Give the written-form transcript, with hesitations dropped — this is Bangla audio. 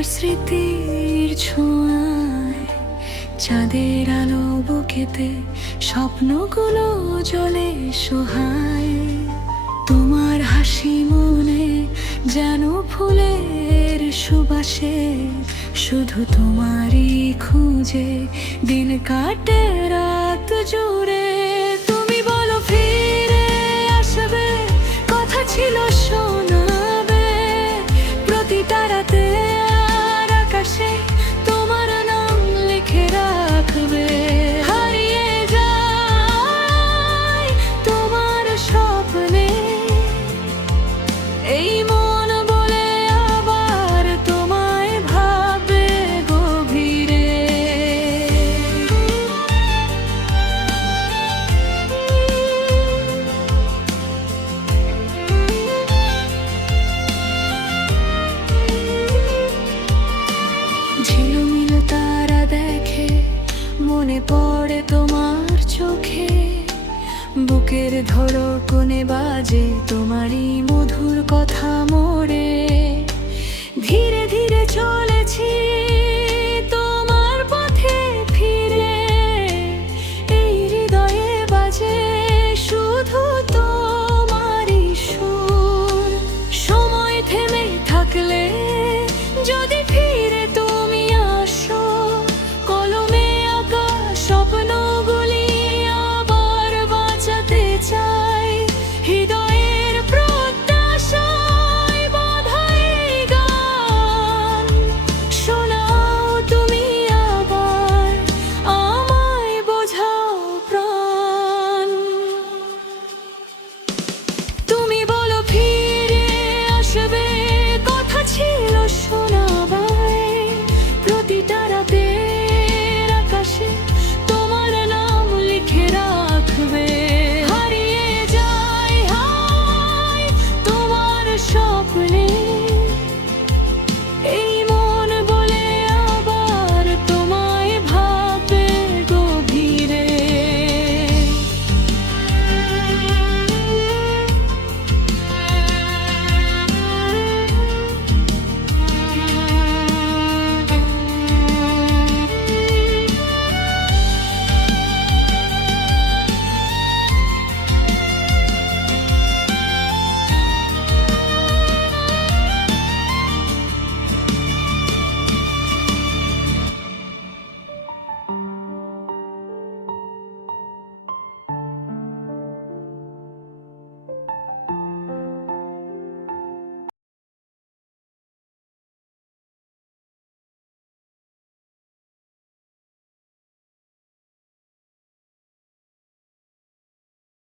তোমার স্মৃতির ছোঁয়ায় চাঁদের আলো বুকেতে স্বপ্নগুলো জ্বলে সোহায়। তোমার হাসি মনে যেন ফুলের সুবাসে, শুধু তোমারই খুঁজে দিন কাটে রাত জুড়ে। তুমি বলো ফিরে আসবে, কথা ছিল শোনাবে প্রতিটা রাতে আর আকাশে তোমার নাম লিখে রাখবে। হারিয়ে যায় তোমার স্বপ্নে এই মন বলে আবার তোমায় ভাবে গভীরে। ঝিলমিল তারা দেখে মনে পড়ে তোমার চোখে, বুকের ধড়কনে বাজে তোমারই মধুর কথা মোরে। ধীরে ধীরে চলে